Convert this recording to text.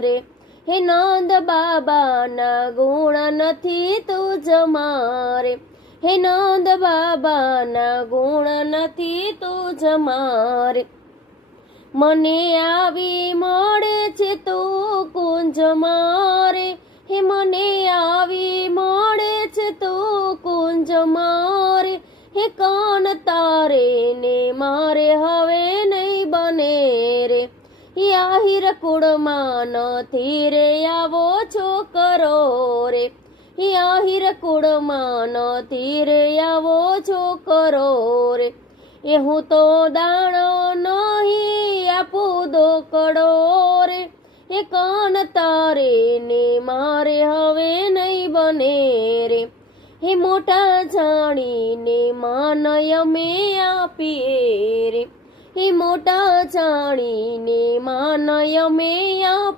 રે હે નંદ બાબાના ગુણ નથી તુજ મારે હે નંદ બાબાના ગુણ નથી તુજ મારે મને આવી મળે છે તું કુંજ મારે હે મને આવી મળે છે તું કુંજ મારે હે કાન તારે ને મારે હવે નહીં બને રે આહિર કુળમાં નથી રે આવો છોકરો રે આહિર કુળમાં નથી રે આવો છોકરો રે એ હું તો દાણો નહીં આપું દોકડો રે એ કાન તારે ને મારે હવે નહીં બને રે હે મોટા જાણીને માનય મેં આપીએ રે હે મોટા જાણીને માનય મેં